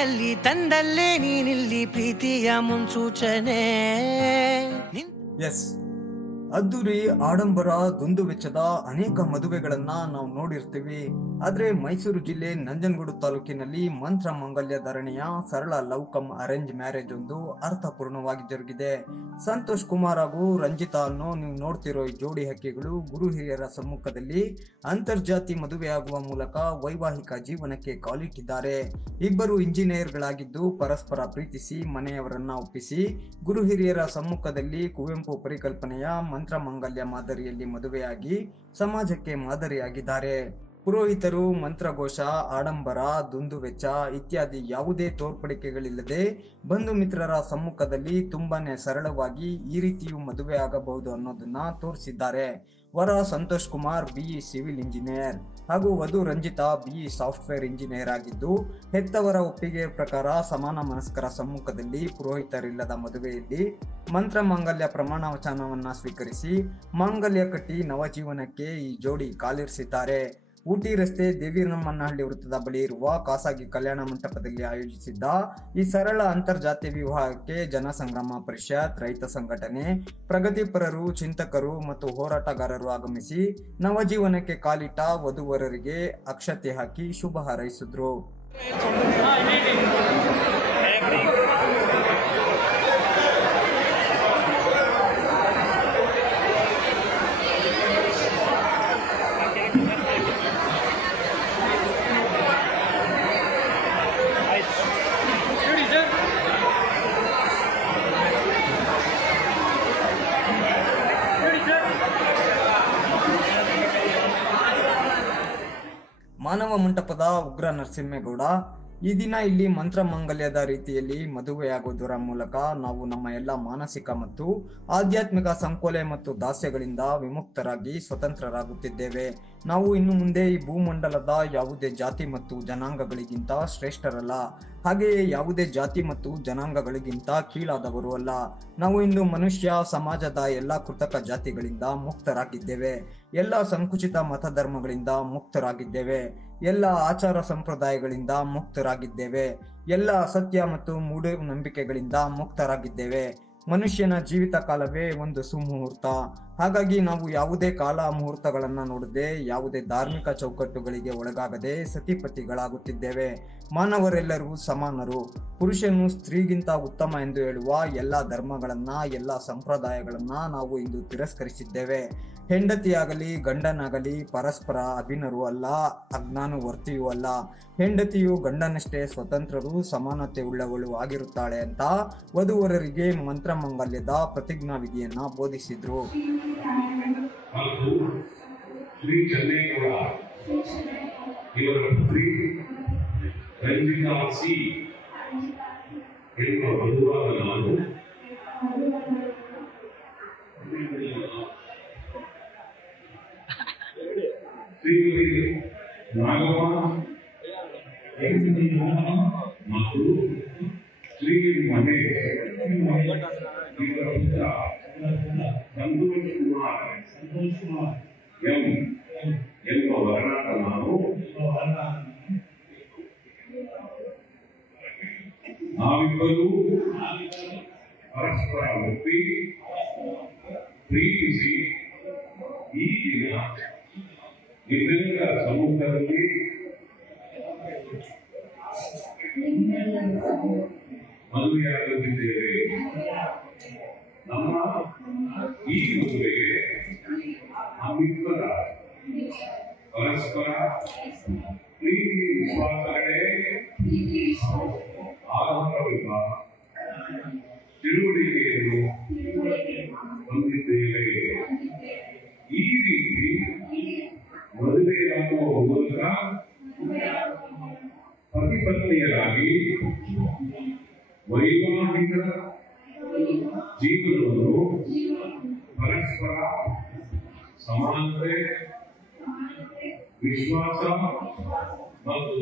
ಕೈಯಲ್ಲಿ ತಂದಲ್ಲೇ ನೀನಿಲ್ಲಿ ಪ್ರೀತಿಯ ಮುನ್ಸೂಚನೆ. ಎಸ್, ಅದ್ದೂರಿ ಆಡಂಬರ ದುಂದು ವೆಚ್ಚದ ಅನೇಕ ಮದುವೆಗಳನ್ನ ನಾವು ನೋಡಿರ್ತೀವಿ. ಆದ್ರೆ ಮೈಸೂರು ಜಿಲ್ಲೆ ನಂಜನಗೂಡು ತಾಲೂಕಿನಲ್ಲಿ ಮಂತ್ರ ಮಾಂಗಲ್ಯ ಧರಣಿಯ ಸರಳ ಲವ್ ಕಮ್ ಅರೇಂಜ್ ಮ್ಯಾರೇಜ್ ಒಂದು ಅರ್ಥಪೂರ್ಣವಾಗಿ ಜರುಗಿದೆ. ಸಂತೋಷ್ ಕುಮಾರ್ ಹಾಗೂ ರಂಜಿತಾ ಅನ್ನೋ ನೀವು ನೋಡ್ತಿರೋ ಈ ಜೋಡಿ ಹಕ್ಕಿಗಳು ಗುರು ಹಿರಿಯರ ಸಮ್ಮುಖದಲ್ಲಿ ಅಂತರ್ಜಾತಿ ಮದುವೆಯಾಗುವ ಮೂಲಕ ವೈವಾಹಿಕ ಜೀವನಕ್ಕೆ ಕಾಲಿಟ್ಟಿದ್ದಾರೆ. ಇಬ್ಬರು ಇಂಜಿನಿಯರ್ಗಳಾಗಿದ್ದು ಪರಸ್ಪರ ಪ್ರೀತಿಸಿ ಮನೆಯವರನ್ನ ಒಪ್ಪಿಸಿ ಗುರು ಹಿರಿಯರ ಸಮ್ಮುಖದಲ್ಲಿ ಕುವೆಂಪು ಪರಿಕಲ್ಪನೆಯ ಮಂತ್ರ ಮಾಂಗಲ್ಯ ಮಾದರಿಯಲ್ಲಿ ಮದುವೆಯಾಗಿ ಸಮಾಜಕ್ಕೆ ಮಾದರಿಯಾಗಿದ್ದಾರೆ. ಪುರೋಹಿತರು, ಮಂತ್ರಘೋಷ, ಆಡಂಬರ, ದುಂದು ವೆಚ್ಚ ಇತ್ಯಾದಿ ಯಾವುದೇ ತೋರ್ಪಡಿಕೆಗಳಿಲ್ಲದೆ ಬಂಧು ಮಿತ್ರರ ಸಮ್ಮುಖದಲ್ಲಿ ತುಂಬಾನೇ ಸರಳವಾಗಿ ಈ ರೀತಿಯೂ ಮದುವೆ ಆಗಬಹುದು ಅನ್ನೋದನ್ನ ತೋರಿಸಿದ್ದಾರೆ. ವರ Santosh Kumar BE civil engineer ಹಾಗೂ ವಧು ರಂಜಿತಾ BE ಸಾಫ್ಟ್ವೇರ್ ಇಂಜಿನಿಯರ್ ಆಗಿದ್ದು, ಹೆತ್ತವರ ಒಪ್ಪಿಗೆ ಪ್ರಕಾರ ಸಮಾನ ಮನಸ್ಕರ ಸಮ್ಮುಖದಲ್ಲಿ ಪುರೋಹಿತರಿಲ್ಲದ ಮದುವೆಯಲ್ಲಿ ಮಂತ್ರ ಮಾಂಗಲ್ಯ ಪ್ರಮಾಣ ವಚನವನ್ನ ಸ್ವೀಕರಿಸಿ ಮಾಂಗಲ್ಯ ಕಟ್ಟಿ ನವಜೀವನಕ್ಕೆ ಈ ಜೋಡಿ ಕಾಲಿರಿಸಿದ್ದಾರೆ. ಊಟಿ ರಸ್ತೆ ದೇವಿರಮ್ಮನಹಳ್ಳಿ ವೃತ್ತದ ಬಳಿ ಇರುವ ಖಾಸಗಿ ಕಲ್ಯಾಣ ಮಂಟಪದಲ್ಲಿ ಆಯೋಜಿಸಿದ್ದ ಈ ಸರಳ ಅಂತರ್ಜಾತಿ ವಿವಾಹಕ್ಕೆ ಜನಸಂಗ್ರಾಮ ಪರಿಷತ್, ರೈತ ಸಂಘಟನೆ, ಪ್ರಗತಿಪರರು, ಚಿಂತಕರು ಮತ್ತು ಹೋರಾಟಗಾರರು ಆಗಮಿಸಿ ನವಜೀವನಕ್ಕೆ ಕಾಲಿಟ್ಟ ವಧುವರರಿಗೆ ಅಕ್ಷತೆ ಹಾಕಿ ಶುಭ ಹಾರೈಸಿದ್ರು. ಮಾನವ ಮಂಟಪದ ಉಗ್ರ ನರಸಿಂಹೇಗೌಡ, ಈ ದಿನ ಇಲ್ಲಿ ಮಂತ್ರ ಮಾಂಗಲ್ಯದ ರೀತಿಯಲ್ಲಿ ಮದುವೆಯಾಗುವುದರ ಮೂಲಕ ನಾವು ನಮ್ಮ ಎಲ್ಲ ಮಾನಸಿಕ ಮತ್ತು ಆಧ್ಯಾತ್ಮಿಕ ಸಂಕೋಲೆ ಮತ್ತು ದಾಸ್ಯಗಳಿಂದ ವಿಮುಕ್ತರಾಗಿ ಸ್ವತಂತ್ರರಾಗುತ್ತಿದ್ದೇವೆ. ನಾವು ಇನ್ನು ಮುಂದೆ ಈ ಭೂಮಂಡಲದ ಯಾವುದೇ ಜಾತಿ ಮತ್ತು ಜನಾಂಗಗಳಿಗಿಂತ ಶ್ರೇಷ್ಠರಲ್ಲ, ಹಾಗೆಯೇ ಯಾವುದೇ ಜಾತಿ ಮತ್ತು ಜನಾಂಗಗಳಿಗಿಂತ ಕೀಳಾದವರು ಅಲ್ಲ. ನಾವು ಇಂದು ಮನುಷ್ಯ ಸಮಾಜದ ಎಲ್ಲ ಕೃತಕ ಜಾತಿಗಳಿಂದ ಮುಕ್ತರಾಗಿದ್ದೇವೆ, ಎಲ್ಲ ಸಂಕುಚಿತ ಮತಧರ್ಮಗಳಿಂದ ಮುಕ್ತರಾಗಿದ್ದೇವೆ, ಎಲ್ಲ ಆಚಾರ ಸಂಪ್ರದಾಯಗಳಿಂದ ಮುಕ್ತರಾಗಿದ್ದೇವೆ, ಎಲ್ಲ ಅಸತ್ಯ ಮತ್ತು ಮೂಢನಂಬಿಕೆಗಳಿಂದ ಮುಕ್ತರಾಗಿದ್ದೇವೆ. ಮನುಷ್ಯನ ಜೀವಿತ ಕಾಲವೇ ಒಂದು ಸುಮುಹೂರ್ತ. ಹಾಗಾಗಿ ನಾವು ಯಾವುದೇ ಕಾಲ ಮುಹೂರ್ತಗಳನ್ನು ನೋಡದೆ, ಯಾವುದೇ ಧಾರ್ಮಿಕ ಚೌಕಟ್ಟುಗಳಿಗೆ ಒಳಗಾಗದೆ ಸತಿಪತಿಗಳಾಗುತ್ತಿದ್ದೇವೆ. ಮಾನವರೆಲ್ಲರೂ ಸಮಾನರು. ಪುರುಷನು ಸ್ತ್ರೀಗಿಂತ ಉತ್ತಮ ಎಂದು ಹೇಳುವ ಎಲ್ಲ ಧರ್ಮಗಳನ್ನ, ಎಲ್ಲ ಸಂಪ್ರದಾಯಗಳನ್ನ ನಾವು ಇಂದು ತಿರಸ್ಕರಿಸಿದ್ದೇವೆ. ಹೆಂಡತಿಯಾಗಲಿ ಗಂಡನಾಗಲಿ ಪರಸ್ಪರ ಅಭಿನ್ನರು ಅಲ್ಲ, ಅಜ್ಞಾನುವರ್ತಿಯೂ ಅಲ್ಲ. ಹೆಂಡತಿಯು ಗಂಡನಷ್ಟೇ ಸ್ವತಂತ್ರರು, ಸಮಾನತೆ ಉಳ್ಳವಳು ಆಗಿರುತ್ತಾಳೆ ಅಂತ ವಧುವರರಿಗೆ ಮಂತ್ರ ಮಾಂಗಲ್ಯದ ಪ್ರತಿಜ್ಞಾ ವಿಧಿಯನ್ನ ಬೋಧಿಸಿದ್ರು. ಶ್ರೀ ಚೆನ್ನೇಗೌಡ ಇವರ ಪುತ್ರಿ ರಂಜಿತಾ ಸಿ ಎನ್ನುವ ವಧುವಾದ ನಾನು ಶ್ರೀಮತಿ ನಾಗಮ್ಮ ಮತ್ತು ಶ್ರೀ ಮಹೇಶ್ ಇವರ ಪುತ್ರ ಸಂತೋಷ್ ಕುಮಾರ್ ಎಂ ಎಂಬ ವರ್ಣಾಟ ನಾನು ನಾವಿಬ್ಬರು ಪರಸ್ಪರ ಒಪ್ಪಿ ಪ್ರೀತಿಸಿ ಈ ದಿನ ನಿಮ್ಮೆಲ್ಲರ ಸಮ್ಮುಖದಲ್ಲಿ ಮದುವೆಯಾಗುತ್ತಿದ್ದೇವೆ. ನಮ್ಮ ಈ ಮದುವೆಗೆ ನಮ್ಮಿಬ್ಬರ ಪರಸ್ಪರ ಪ್ರೀತಿ ವಿಶ್ವಾಸಗಳೇ ಆಧಾರವೆಂಬ ತಿಳುವಳಿಕೆಯನ್ನು ಹೊಂದಿದ್ದೇವೆ. ಈ ರೀತಿ ಮದುವೆಯಾಗುವ ಮೂಲಕ ಪತಿಪತ್ನಿಯರಾಗಿ ವೈವಾಹಿಕ ಜೀವನವನ್ನು ಪರಸ್ಪರ ಸಮಾನತೆ, ವಿಶ್ವಾಸ ಮತ್ತು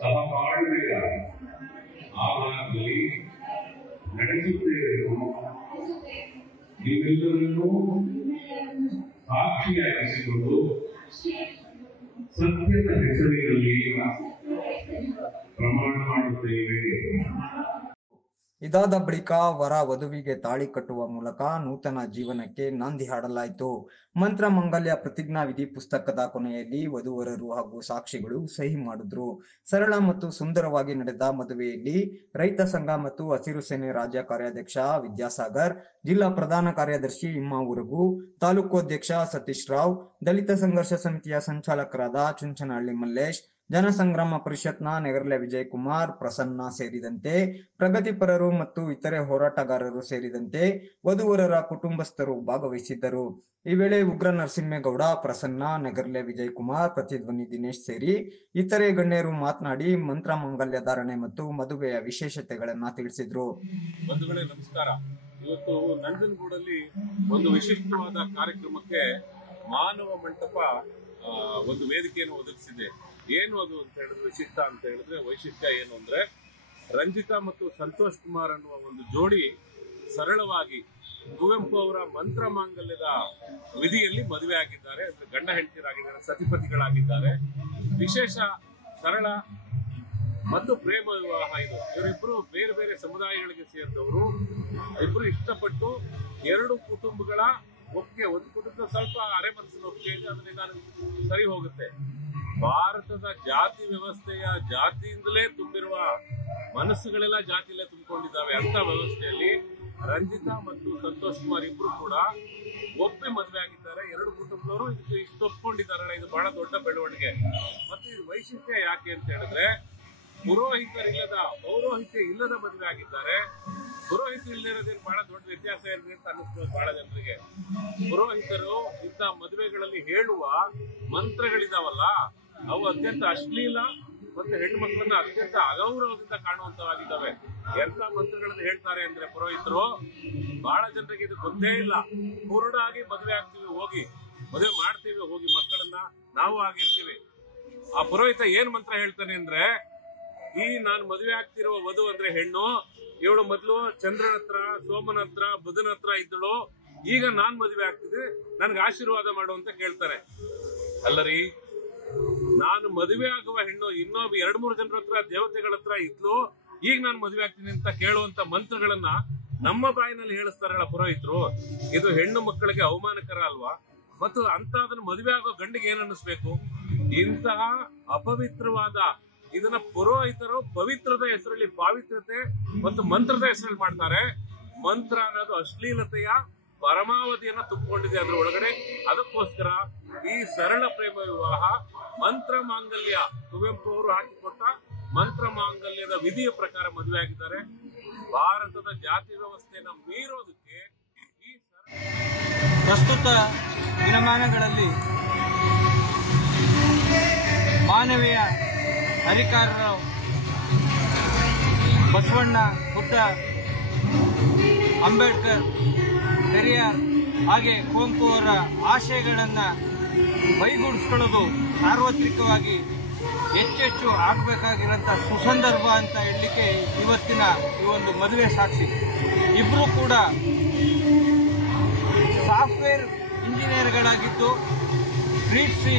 ಸಹಬಾಳ್ವೆಯ ಆಧಾರದಲ್ಲಿ ನಡೆಸುತ್ತೇವೆ. ನೀವೆಲ್ಲರನ್ನೂ ಸಾಕ್ಷಿಯಾಗಿಸಿಕೊಂಡು ಸತ್ಯದ ಹೆಸರಿನಲ್ಲಿ ಪ್ರಮಾಣ ಮಾಡುತ್ತೇವೆ. ಇದಾದ ಬಳಿಕ ವರ ವಧುವಿಗೆ ತಾಳಿ ಕಟ್ಟುವ ಮೂಲಕ ನೂತನ ಜೀವನಕ್ಕೆ ನಾಂದಿ ಹಾಡಲಾಯಿತು. ಮಂತ್ರ ಮಂಗಲ್ಯ ಪ್ರತಿಜ್ಞಾ ವಿಧಿ ಪುಸ್ತಕದ ಕೊನೆಯಲ್ಲಿ ವಧುವರರು ಹಾಗೂ ಸಾಕ್ಷಿಗಳು ಸಹಿ ಮಾಡಿದ್ರು. ಸರಳ ಮತ್ತು ಸುಂದರವಾಗಿ ನಡೆದ ಮದುವೆಯಲ್ಲಿ ರೈತ ಸಂಘ ಮತ್ತು ಹಸಿರು ಸೇನೆ ರಾಜ್ಯ ಕಾರ್ಯಾಧ್ಯಕ್ಷ ವಿದ್ಯಾಸಾಗರ್, ಜಿಲ್ಲಾ ಪ್ರಧಾನ ಕಾರ್ಯದರ್ಶಿ ಇಮ್ಮಾವೂರಗು, ತಾಲೂಕು ಅಧ್ಯಕ್ಷ ಸತೀಶ್ ರಾವ್, ದಲಿತ ಸಂಘರ್ಷ ಸಮಿತಿಯ ಸಂಚಾಲಕರಾದ ಚುಂಚನಹಳ್ಳಿ ಮಲ್ಲೇಶ್, ಜನಸಂಗ್ರಾಮ ಪರಿಷತ್ನ ನೆಗರ್ಲೆ ವಿಜಯಕುಮಾರ್, ಪ್ರಸನ್ನ ಸೇರಿದಂತೆ ಪ್ರಗತಿಪರರು ಮತ್ತು ಇತರೆ ಹೋರಾಟಗಾರರು ಸೇರಿದಂತೆ ವಧುವರರ ಕುಟುಂಬಸ್ಥರು ಭಾಗವಹಿಸಿದ್ದರು. ಈ ವೇಳೆ ಉಗ್ರ ನರಸಿಂಹೇಗೌಡ, ಪ್ರಸನ್ನ, ನೆಗರ್ಲೆ ವಿಜಯಕುಮಾರ್, ಪ್ರತಿಧ್ವನಿ ದಿನೇಶ್ ಸೇರಿ ಇತರೆ ಗಣ್ಯರು ಮಾತನಾಡಿ ಮಂತ್ರ ಮಾಂಗಲ್ಯ ಧಾರಣೆ ಮತ್ತು ಮದುವೆಯ ವಿಶೇಷತೆಗಳನ್ನ ತಿಳಿಸಿದ್ರು. ಬಂಧುಗಳೇ ನಮಸ್ಕಾರ. ಇವತ್ತು ನಂಜನಗೂಡಲ್ಲಿ ಒಂದು ವಿಶಿಷ್ಟವಾದ ಕಾರ್ಯಕ್ರಮಕ್ಕೆ ಮಾನವ ಮಂಟಪ ಒಂದು ವೇದಿಕೆಯನ್ನು ಒದಗಿಸಿದೆ. ಏನು ಅದು ಅಂತ ಹೇಳಿದ್ರೆ ವಿಶಿಷ್ಟ ಅಂತ ಹೇಳಿದ್ರೆ ವೈಶಿಷ್ಟ್ಯ ಏನು ಅಂದ್ರೆ, ರಂಜಿತಾ ಮತ್ತು ಸಂತೋಷ್ ಕುಮಾರ್ ಅನ್ನುವ ಒಂದು ಜೋಡಿ ಸರಳವಾಗಿ ಕುವೆಂಪು ಅವರ ಮಂತ್ರ ಮಾಂಗಲ್ಯದ ವಿಧಿಯಲ್ಲಿ ಮದುವೆ ಆಗಿದ್ದಾರೆ. ಗಂಡ ಹೆಂಡತಿಯರಾಗಿದ್ದಾರೆ, ಸತಿಪತಿಗಳಾಗಿದ್ದಾರೆ. ವಿಶೇಷ ಸರಳ ಮತ್ತು ಪ್ರೇಮ ವಿವಾಹ ಇದು. ಇವರಿಬ್ಬರು ಬೇರೆ ಬೇರೆ ಸಮುದಾಯಗಳಿಗೆ ಸೇರಿದವರು. ಇಬ್ಬರು ಇಷ್ಟಪಟ್ಟು ಎರಡು ಕುಟುಂಬಗಳ ಒಪ್ಪಿಗೆ, ಒಂದು ಕುಟುಂಬದ ಸ್ವಲ್ಪ ಅರೆ ಮನಸ್ಸಿನ ಒಪ್ಪಿಗೆ ಇದೆ, ಅದನ್ನ ನಾನು ಸರಿ ಹೋಗುತ್ತೆ. ಭಾರತದ ಜಾತಿ ವ್ಯವಸ್ಥೆಯ ಜಾತಿಯಿಂದಲೇ ತುಂಬಿರುವ ಮನಸ್ಸುಗಳೆಲ್ಲ ಜಾತಿಯಲ್ಲೇ ತುಂಬಿಕೊಂಡಿದ್ದಾವೆ. ಅಂತ ವ್ಯವಸ್ಥೆಯಲ್ಲಿ ರಂಜಿತಾ ಮತ್ತು ಸಂತೋಷ್ ಕುಮಾರ್ ಇಬ್ರು ಕೂಡ ಒಪ್ಪಿ ಮದುವೆ ಆಗಿದ್ದಾರೆ. ಎರಡು ಕುಟುಂಬದವರು ಇದಕ್ಕೆ ಇಷ್ಟು ಒಪ್ಕೊಂಡಿದ್ದಾರಲ್ಲ, ಇದು ಬಹಳ ದೊಡ್ಡ ಬೆಳವಣಿಗೆ. ಮತ್ತೆ ಇದು ವೈಶಿಷ್ಟ್ಯ ಯಾಕೆ ಅಂತ ಹೇಳಿದ್ರೆ, ಪುರೋಹಿತರಿಲ್ಲದ ಪೌರೋಹಿತ್ಯ ಇಲ್ಲದ ಮದುವೆ ಆಗಿದ್ದಾರೆ. ಪುರೋಹಿತ ಇಲ್ಲದಿರೋದೇನು ಬಹಳ ದೊಡ್ಡ ವ್ಯತ್ಯಾಸ ಇದೆ ಅಂತ ಅನ್ನಿಸ್ತದೆ ಬಹಳ ಜನರಿಗೆ. ಪುರೋಹಿತರು ಇಂಥ ಮದುವೆಗಳಲ್ಲಿ ಹೇಳುವ ಮಂತ್ರಗಳಿದಾವಲ್ಲ, ಅವು ಅತ್ಯಂತ ಅಶ್ಲೀಲ ಮತ್ತೆ ಹೆಣ್ಣು ಮಕ್ಕಳನ್ನ ಅತ್ಯಂತ ಅಗೌರವದಿಂದ ಕಾಣುವಂತವಾಗಿದ್ದಾವೆ. ಎಂತ ಮಂತ್ರಗಳನ್ನು ಹೇಳ್ತಾರೆ ಅಂದ್ರೆ ಪುರೋಹಿತರು, ಬಹಳ ಜನರಿಗೆ ಇದು ಗೊತ್ತೇ ಇಲ್ಲ. ಕುರುಡಾಗಿ ಮದುವೆ ಆಗ್ತೀವಿ, ಹೋಗಿ ಮದುವೆ ಮಾಡ್ತೀವಿ, ಹೋಗಿ ಮಕ್ಕಳನ್ನ ನಾವು ಆಗಿರ್ತೀವಿ. ಆ ಪುರೋಹಿತ ಏನ್ ಮಂತ್ರ ಹೇಳ್ತಾನೆ ಅಂದ್ರೆ, ಈ ನಾನು ಮದುವೆ ಆಗ್ತಿರುವ ವಧು ಅಂದ್ರೆ ಹೆಣ್ಣು, ಇವಳು ಮೊದಲು ಚಂದ್ರನ ಹತ್ರ, ಸೋಮನ ಹತ್ರ, ಬುಧನ ಹತ್ರ ಇದ್ದಳು, ಈಗ ನಾನ್ ಮದುವೆ ಆಗ್ತಿದ್ದೆ, ನನ್ಗೆ ಆಶೀರ್ವಾದ ಮಾಡು ಅಂತ ಕೇಳ್ತಾರೆ. ಅಲ್ಲರಿ, ನಾನು ಮದುವೆ ಆಗುವ ಹೆಣ್ಣು ಇನ್ನೊಬ್ಬ 2-3 ಜನರ ಹತ್ರ, ದೇವತೆಗಳ ಹತ್ರ ಇದ್ಲು, ಈಗ ನಾನು ಮದುವೆ ಆಗ್ತೀನಿ ಅಂತ ಕೇಳುವಂತ ಮಂತ್ರಗಳನ್ನ ನಮ್ಮ ಬಾಯಿನಲ್ಲಿ ಹೇಳಿಸ್ತಾರಲ್ಲ ಪುರೋಹಿತರು. ಇದು ಹೆಣ್ಣು ಮಕ್ಕಳಿಗೆ ಅವಮಾನಕರ ಅಲ್ವಾ? ಮತ್ತು ಅಂತ ಅದನ್ನ ಮದುವೆ ಆಗೋ ಗಂಡಿಗೆ ಏನ್ ಅನ್ನಿಸ್ಬೇಕು? ಇಂತಹ ಅಪವಿತ್ರವಾದ ಇದನ್ನ ಪುರೋಹಿತರು ಪವಿತ್ರದ ಹೆಸರಲ್ಲಿ, ಪಾವಿತ್ರತೆ ಮತ್ತು ಮಂತ್ರದ ಹೆಸರಲ್ಲಿ ಮಾಡ್ತಾರೆ. ಮಂತ್ರ ಅನ್ನೋದು ಅಶ್ಲೀಲತೆಯ ಪರಮಾವಧಿಯನ್ನ ತುಂಬಿಕೊಂಡಿದೆ ಅದ್ರ ಒಳಗಡೆ. ಅದಕ್ಕೋಸ್ಕರ ಈ ಸರಳ ಪ್ರೇಮ ವಿವಾಹ ಮಂತ್ರ ಮಾಂಗಲ್ಯ, ಕುವೆಂಪು ಅವರು ಹಾಕಿಕೊಟ್ಟ ಮಂತ್ರ ಮಾಂಗಲ್ಯದ ವಿಧಿಯ ಪ್ರಕಾರ ಮದುವೆ ಆಗಿದ್ದಾರೆ. ಭಾರತದ ಜಾತಿ ವ್ಯವಸ್ಥೆಯನ್ನ ಮೀರೋದಕ್ಕೆ ಈ ಪ್ರಸ್ತುತ ದಿನಮಾನಗಳಲ್ಲಿ ಮಾನವೀಯ ಹರಿಕಾರರು ಬಸವಣ್ಣ, ಬುದ್ಧ, ಅಂಬೇಡ್ಕರ್, ಪೆರಿಯಾರ್ ಹಾಗೆ ಕುವೆಂಪು ಅವರ ಆಶಯಗಳನ್ನು ಮೈಗೂಡಿಸ್ಕೊಳ್ಳೋದು ಸಾರ್ವತ್ರಿಕವಾಗಿ ಹೆಚ್ಚೆಚ್ಚು ಆಗಬೇಕಾಗಿರೋಂಥ ಸುಸಂದರ್ಭ ಅಂತ ಹೇಳಲಿಕ್ಕೆ ಇವತ್ತಿನ ಈ ಒಂದು ಮದುವೆ ಸಾಕ್ಷಿ. ಇಬ್ಬರು ಕೂಡ ಸಾಫ್ಟ್ವೇರ್ ಇಂಜಿನಿಯರ್ಗಳಾಗಿದ್ದು ಪ್ರೀತಿಸಿ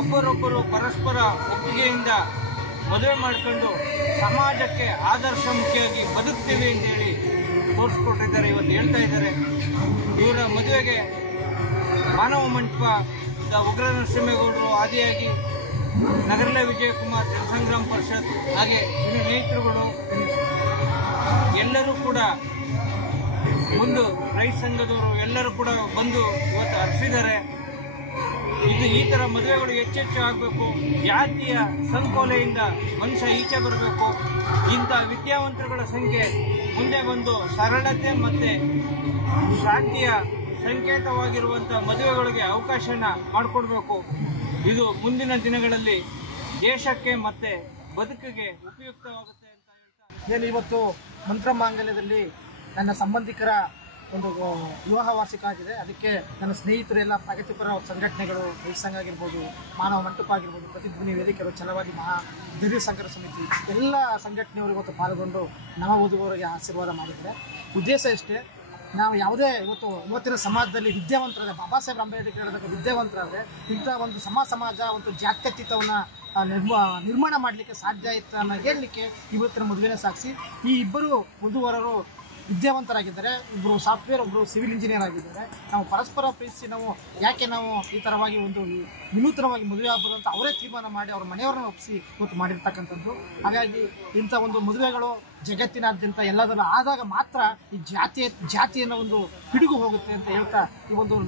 ಒಬ್ಬರೊಬ್ಬರು ಪರಸ್ಪರ ಒಪ್ಪಿಗೆಯಿಂದ ಮದುವೆ ಮಾಡಿಕೊಂಡು ಸಮಾಜಕ್ಕೆ ಆದರ್ಶಮುಖಿಯಾಗಿ ಬದುಕ್ತೀವಿ ಅಂತೇಳಿ ತೋರಿಸ್ಕೊಟ್ಟಿದ್ದಾರೆ. ಇವತ್ತು ಹೇಳ್ತಾ ಇದ್ದಾರೆ. ಇವರ ಮದುವೆಗೆ ಮಾನವ ಮಂಟಪದ ಉಗ್ರ ನರಸಿಂಹೇಗೌಡರು ಆದಿಯಾಗಿ, ನಗರ್ಲೆ ವಿಜಯಕುಮಾರ್, ಜನಸಂಗ್ರಾಮ ಪರಿಷತ್ ಹಾಗೆ ಸ್ನೇಹಿತರುಗಳು ಎಲ್ಲರೂ ಕೂಡ ಒಂದು ರೈತ ಸಂಘದವರು ಎಲ್ಲರೂ ಕೂಡ ಬಂದು ಇವತ್ತು ಹರಿಸಿದ್ದಾರೆ. ಇದು ಈ ಥರ ಮದುವೆಗಳು ಹೆಚ್ಚೆಚ್ಚು ಆಗಬೇಕು. ಜಾತಿಯ ಸಂಕೋಲೆಯಿಂದ ಮನುಷ್ಯ ಈಚೆ ಬರಬೇಕು. ಇಂಥ ವಿದ್ಯಾವಂತರುಗಳ ಸಂಖ್ಯೆ ಮುಂದೆ ಬಂದು ಸರಳತೆ ಮತ್ತು ಶಾಂತಿಯ ಸಂಕೇತವಾಗಿರುವಂಥ ಮದುವೆಗಳಿಗೆ ಅವಕಾಶನ ಮಾಡಿಕೊಡ್ಬೇಕು. ಇದು ಮುಂದಿನ ದಿನಗಳಲ್ಲಿ ದೇಶಕ್ಕೆ ಮತ್ತು ಬದುಕಿಗೆ ಉಪಯುಕ್ತವಾಗುತ್ತೆ ಅಂತ ಹೇಳ್ತಾ ಇವತ್ತು ಮಂತ್ರ ಮಾಂಗಲ್ಯದಲ್ಲಿ ನನ್ನ ಸಂಬಂಧಿಕರ ಒಂದು ವಿವಾಹ ವಾರ್ಷಿಕ ಆಗಿದೆ. ಅದಕ್ಕೆ ನನ್ನ ಸ್ನೇಹಿತರೆಲ್ಲ ಪ್ರಗತಿಪರ ಸಂಘಟನೆಗಳು, ರೈತ ಸಂಘ ಆಗಿರ್ಬೋದು, ಮಾನವ ಮಂಟಪ ಆಗಿರ್ಬೋದು, ಪ್ರತಿಧ್ವನಿ ವೇದಿಕೆಗಳು, ಛಲವಾದಿ ದಲಿತ ಸಂಘರ್ಷ ಸಮಿತಿ ಎಲ್ಲ ಸಂಘಟನೆಯವರು ಇವತ್ತು ಪಾಲ್ಗೊಂಡು ನವವಧುವರಿಗೆ ಆಶೀರ್ವಾದ ಮಾಡಿದ್ದಾರೆ. ಉದ್ದೇಶ ಇಷ್ಟೇ, ನಾವು ಯಾವುದೇ ಇವತ್ತಿನ ಸಮಾಜದಲ್ಲಿ ವಿದ್ಯಾವಂತರಾದ ಬಾಬಾ ಸಾಹೇಬ್ ಅಂಬೇಡ್ಕರ್ ವಿದ್ಯಾವಂತರಾದರೆ ಇಂಥ ಒಂದು ಸಮಾಜ ಒಂದು ಜಾತ್ಯತೀತವನ್ನು ನಿರ್ಮಾಣ ಮಾಡಲಿಕ್ಕೆ ಸಾಧ್ಯ ಆಯಿತು ಅನ್ನೋ ಹೇಳಲಿಕ್ಕೆ ಇವತ್ತಿನ ಮದುವೆನೇ ಸಾಕ್ಷಿ. ಈ ಇಬ್ಬರು ವಧುವರರು ವಿದ್ಯಾವಂತರಾಗಿದ್ದಾರೆ, ಇಬ್ಬರು ಸಾಫ್ಟ್ವೇರ್, ಒಬ್ಬರು ಸಿವಿಲ್ ಇಂಜಿನಿಯರ್ ಆಗಿದ್ದಾರೆ. ನಾವು ಪರಸ್ಪರ ಪ್ರೀತಿಸಿ ನಾವು ಯಾಕೆ ನಾವು ಈ ಥರವಾಗಿ ಒಂದು ವಿನೂತನವಾಗಿ ಮದುವೆ ಆಗ್ಬೋದು ಅಂತ ಅವರೇ ತೀರ್ಮಾನ ಮಾಡಿ ಅವ್ರ ಮನೆಯವರನ್ನ ಒಪ್ಪಿಸಿ ಇವತ್ತು ಮಾಡಿರ್ತಕ್ಕಂಥದ್ದು. ಹಾಗಾಗಿ ಇಂಥ ಒಂದು ಮದುವೆಗಳು ಜಗತ್ತಿನಾದ್ಯಂತ ಎಲ್ಲದನ್ನು ಆದಾಗ ಮಾತ್ರ ಈ ಜಾತಿಯನ್ನು ಒಂದು ಪಿಡುಗು ಹೋಗುತ್ತೆ ಅಂತ ಹೇಳ್ತಾ ಇವತ್ತಿನ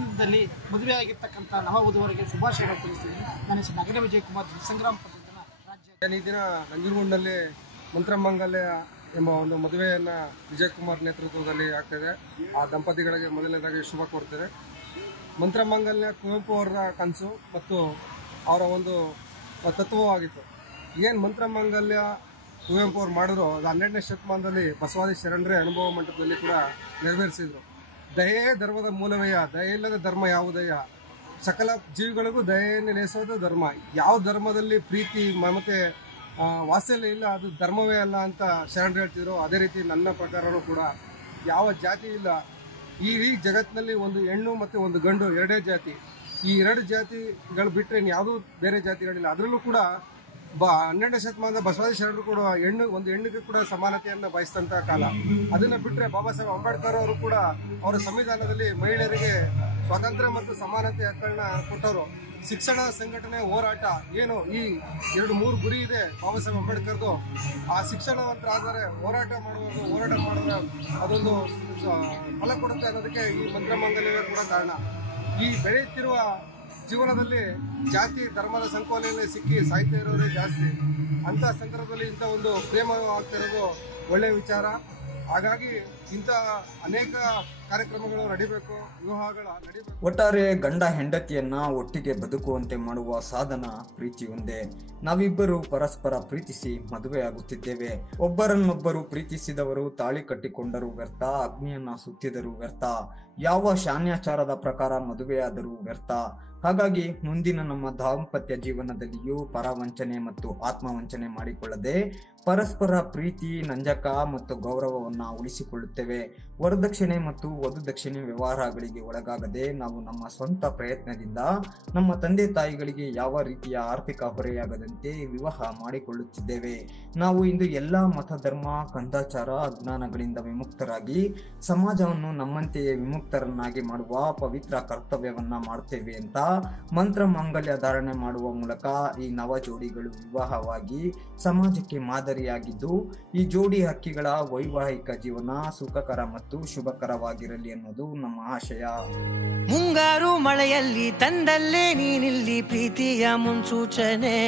ದಿನದಲ್ಲಿ ಮದುವೆ ಆಗಿರ್ತಕ್ಕಂಥ ನವವಧುವರಿಗೆ ಶುಭಾಶಯಗಳು ತಿಳಿಸ್ತೀನಿ. ನನ್ನ ಹೆಸರು ನಗರ ವಿಜಯಕುಮಾರ್, ಸಂಗ್ರಾಮ ಪದ್ಧತಿನ ರಾಜ್ಯ. ಈ ದಿನ ನಂಜನಗೂಡಿನಲ್ಲಿ ಮಂತ್ರಮಾಂಗಲ್ಯ ಎಂಬ ಒಂದು ಮದುವೆಯನ್ನು ವಿಜಯಕುಮಾರ್ ನೇತೃತ್ವದಲ್ಲಿ ಆಗ್ತಾಯಿದೆ. ಆ ದಂಪತಿಗಳಿಗೆ ಮೊದಲನೇದಾಗಿ ಶುಭ ಕೋರ್ತೇವೆ. ಮಂತ್ರಮಾಂಗಲ್ಯ ಕುವೆಂಪು ಅವರ ಕನಸು ಮತ್ತು ಅವರ ಒಂದು ತತ್ವವಾಗಿತ್ತು. ಏನು ಮಂತ್ರಮಾಂಗಲ್ಯ ಕುವೆಂಪು ಅವ್ರು ಮಾಡಿದ್ರು ಅದು 12ನೇ ಶತಮಾನದಲ್ಲಿ ಬಸವಾದಿ ಶರಣರೇ ಅನುಭವ ಮಂಟಪದಲ್ಲಿ ಕೂಡ ನೆರವೇರಿಸಿದ್ರು. ದಯೆ ಧರ್ಮದ ಮೂಲವಯ್ಯ, ದಯೆ ಇಲ್ಲದ ಧರ್ಮ ಯಾವುದಯ್ಯ, ಸಕಲ ಜೀವಿಗಳಿಗೂ ದಯೆಯನ್ನು ನೆಲೆಸೋದು ಧರ್ಮ. ಯಾವ ಧರ್ಮದಲ್ಲಿ ಪ್ರೀತಿ ಮಮತೆ ವಾತ್ಸಲ್ಯ ಇಲ್ಲ ಅದು ಧರ್ಮವೇ ಅಲ್ಲ ಅಂತ ಶರಣರು ಹೇಳ್ತಿದ್ರು. ಅದೇ ರೀತಿ ನನ್ನ ಪ್ರಕಾರನೂ ಕೂಡ ಯಾವ ಜಾತಿ ಇಲ್ಲ. ಈ ಜಗತ್ತಿನಲ್ಲಿ ಒಂದು ಹೆಣ್ಣು ಮತ್ತು ಒಂದು ಗಂಡು ಎರಡೇ ಜಾತಿ. ಈ ಎರಡು ಜಾತಿಗಳು ಬಿಟ್ಟರೆ ಯಾವುದೂ ಬೇರೆ ಜಾತಿಗಳಿಲ್ಲ. ಅದರಲ್ಲೂ ಕೂಡ 12ನೇ ಶತಮಾನದ ಬಸವಾದಿ ಶರಣರು ಕೂಡ ಒಂದು ಹೆಣ್ಣಿಗೆ ಕೂಡ ಸಮಾನತೆಯನ್ನು ಬಯಸಿದಂಥ ಕಾಲ. ಅದನ್ನು ಬಿಟ್ಟರೆ ಬಾಬಾ ಸಾಹೇಬ್ ಅಂಬೇಡ್ಕರ್ ಅವರು ಕೂಡ ಅವರ ಸಂವಿಧಾನದಲ್ಲಿ ಮಹಿಳೆಯರಿಗೆ ಸ್ವಾತಂತ್ರ್ಯ ಮತ್ತು ಸಮಾನತೆ ಹಕ್ಕನ್ನ ಕೊಟ್ಟರು. ಶಿಕ್ಷಣ, ಸಂಘಟನೆ, ಹೋರಾಟ ಏನು ಈ 2-3 ಗುರಿ ಇದೆ ಬಾಬಾ ಸಾಹೇಬ್ ಅಂಬೇಡ್ಕರ್ದು. ಆ ಶಿಕ್ಷಣವಂತರಾದರೆ ಹೋರಾಟ ಮಾಡಿದ್ರೆ ಅದೊಂದು ಫಲ ಕೊಡುತ್ತೆ ಅನ್ನೋದಕ್ಕೆ ಈ ಮಂತ್ರಮಾಂಗಲ್ಯವೇ ಕೂಡ ಕಾರಣ. ಈ ಬೆಳೆಯುತ್ತಿರುವ ಜೀವನದಲ್ಲಿ ಜಾತಿ ಧರ್ಮದ ಸಂಕೋಲೆಯಲ್ಲಿ ಸಿಕ್ಕಿ ಸಾಯ್ತಾ ಇರೋದೇ ಜಾಸ್ತಿ. ಅಂಥ ಸಂದರ್ಭದಲ್ಲಿ ಇಂಥ ಒಂದು ಪ್ರೇಮ ಆಗ್ತಿರೋದು ಒಳ್ಳೆಯ ವಿಚಾರ. ಹಾಗಾಗಿ ಇಂಥ ಅನೇಕ ಕಾರ್ಯಕ್ರಮಗಳು ನಡಿಬೇಕು, ವಿವಾಹಗಳ ನಡಿಬೇಕು. ಒಟ್ಟಾರೆ ಗಂಡ ಹೆಂಡತಿಯನ್ನ ಒಟ್ಟಿಗೆ ಬದುಕುವಂತೆ ಮಾಡುವ ಸಾಧನ ಪ್ರೀತಿ ಒಂದೇ. ನಾವಿಬ್ಬರು ಪರಸ್ಪರ ಪ್ರೀತಿಸಿ ಮದುವೆಯಾಗುತ್ತಿದ್ದೇವೆ. ಒಬ್ಬರನ್ನೊಬ್ಬರು ಪ್ರೀತಿಸಿದವರು ತಾಳಿ ಕಟ್ಟಿಕೊಂಡರೂ ವ್ಯರ್ಥ, ಅಗ್ನಿಯನ್ನ ಸುತ್ತಿದರೂ ವ್ಯರ್ಥ, ಯಾವ ಶಾನ್ಯಾಚಾರದ ಪ್ರಕಾರ ಮದುವೆಯಾದರೂ ವ್ಯರ್ಥ. ಹಾಗಾಗಿ ಮುಂದಿನ ನಮ್ಮ ದಾಂಪತ್ಯ ಜೀವನದಲ್ಲಿಯೂ ಪರವಂಚನೆ ಮತ್ತು ಆತ್ಮವಂಚನೆ ಮಾಡಿಕೊಳ್ಳದೆ ಪರಸ್ಪರ ಪ್ರೀತಿ, ನಂಜಕ ಮತ್ತು ಗೌರವವನ್ನ ಉಳಿಸಿಕೊಳ್ಳುತ್ತೇವೆ. ವರದಕ್ಷಿಣೆ ಮತ್ತು ವಧುದಕ್ಷಿಣೆ ವ್ಯವಹಾರಗಳಿಗೆ ಒಳಗಾಗದೆ ನಾವು ನಮ್ಮ ಸ್ವಂತ ಪ್ರಯತ್ನದಿಂದ ನಮ್ಮ ತಂದೆ ತಾಯಿಗಳಿಗೆ ಯಾವ ರೀತಿಯ ಆರ್ಥಿಕ ಹೊರೆಯಾಗದಂತೆ ವಿವಾಹ ಮಾಡಿಕೊಳ್ಳುತ್ತಿದ್ದೇವೆ. ನಾವು ಇಂದು ಎಲ್ಲ ಮತ, ಧರ್ಮ, ಕಂದಾಚಾರ, ಅಜ್ಞಾನಗಳಿಂದ ವಿಮುಕ್ತರಾಗಿ ಸಮಾಜವನ್ನು ನಮ್ಮಂತೆಯೇ ವಿಮುಕ್ತರನ್ನಾಗಿ ಮಾಡುವ ಪವಿತ್ರ ಕರ್ತವ್ಯವನ್ನ ಮಾಡುತ್ತೇವೆ ಅಂತ ಮಂತ್ರ ಮಾಂಗಲ್ಯ ಧಾರಣೆ ಮಾಡುವ ಮೂಲಕ ಈ ನವ ಜೋಡಿಗಳು ವಿವಾಹವಾಗಿ ಸಮಾಜಕ್ಕೆ ಮಾದರಿಯಾಗಿದ್ದು, ಈ ಜೋಡಿ ಹಕ್ಕಿಗಳ ವೈವಾಹಿಕ ಜೀವನ ಸುಖಕರ ಮತ್ತು ಶುಭಕರವಾಗಿರಲಿ ಅನ್ನೋದು ನಮ್ಮ ಆಶಯ. ಮುಂಗಾರು ಮಳೆಯಲ್ಲಿ ತಂದಲ್ಲೇ ನೀನಿಲ್ಲಿ ಪ್ರೀತಿಯ ಮುನ್ಸೂಚನೆ.